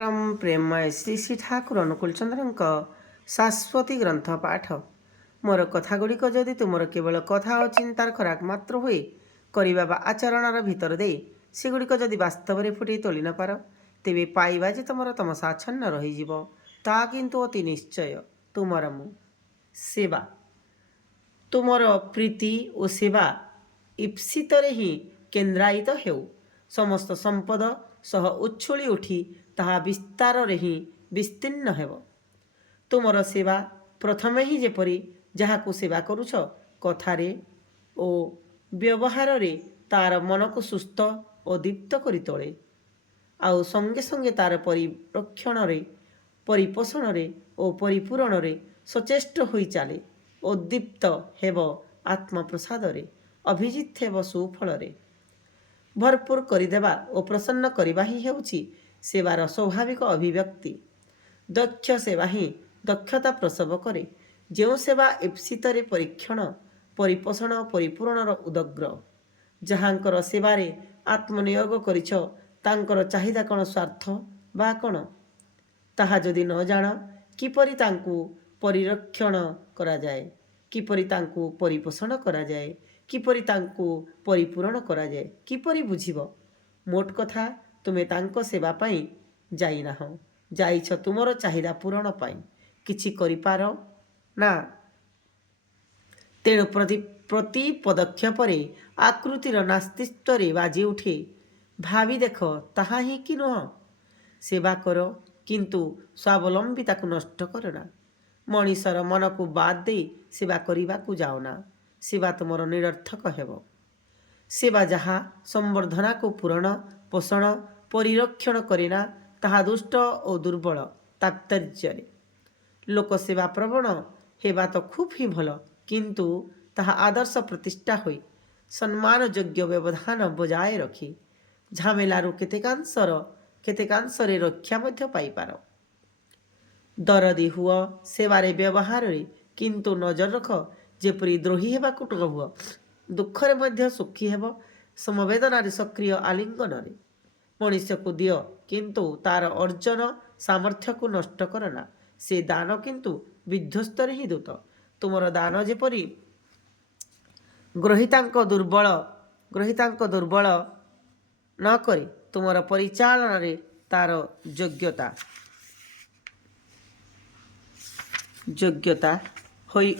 प्रेममय श्री श्री ठाकुर अनुकूल चंद्र शाश्वती ग्रंथ पाठ मोर कथागुड़िक जदि तुमर केवल कथा और चिंतार खराक मात्र हुए करवा बा आचरण भितर दे सेगुड़िक जदि वास्तव में फुटे तोली न पार तेबे पाइबा जे तुमर तमसाच्छन्न रही ता किंतु अति निश्चय तुमर मु सेवा तुमर प्रीति और सेवा ईप्सित ही केन्द्रायित हेउ समस्त संपद सह उच्छुली उठी ताहा विस्तार ही विस्तीर्ण हेब तुमर सेवा प्रथमे ही जेपरी जहाकू सेवा करुछ कथारे ओ व्यवहार रे तार मन को सुस्थ और दीप्त करी तोले आउ संगे संगे तार परिरक्षण रे परिपोषण रे और परिपूरण रे सचेष्ट होई चाले उद्दीप्त हेब आत्मप्रसाद रे अभिजित हेब सुफल रे भरपूर करदेवा और प्रसन्न करवा ही हेउछि सेवार स्वाभाविक अभिव्यक्ति दक्ष सेवा ही दक्षता प्रसव करे जो सेवा ईप्सित परीक्षण परिपोषण परिपूरणर उदग्र जहांकर सेवारे आत्मनियोग करिछ तांकर चाहिदा कण स्वार्थ बा कण ताहा जदि न जान किपरि तांकु परिरक्षण करा जाए किपरि तांकु परिपोषण करा जाए किपरि तांकु परिपूरण करा जाए किपरि बुझिब मोट कथा तुमे तांको सेवा पाई जाई नाह जाइछ तुमर चाहिदा पूरण पाई किछि करिपार ना तेणु प्रति पदक्षेपरे आकृतिर नास्तित्वरे बाजी उठे भावी देख ताहा ही कि नुह सेवा कर किंतु स्वावलंबिता को नष्ट करना मनीषर मन को बाद दे सेवा करने को जाओना सेवा तुमर निरर्थक हेब सेवा जहाँ संवर्धना को पूरण पोषण परिरक्षण करेना ताहा दुष्ट और दुर्बल तात्पर्य लोक सेवा प्रवण हेबा तो खूब ही भल किंतु ताहा आदर्श प्रतिष्ठा होई सम्मान योग्य व्यवधान बजाय रखी झमेलारू केतेकांशरे रक्षा मध्य पाइपार दरदी हुआ सेवारे व्यवहार रे किंतु नजर रख जेपरी द्रोही हेबा कुट हुआ दुखरे मध्य सुखी हेब समवेदनारे सक्रिय आलिंगन रे मनुष्य को दियो किंतु तार अर्जन सामर्थ्य को नष्ट करना से दान किंतु विध्वस्तर ही दूत तुमर दान जेपरी ग्रहितांक दुर्बल न करे तुमर परिचालन रे तार योग्यता होई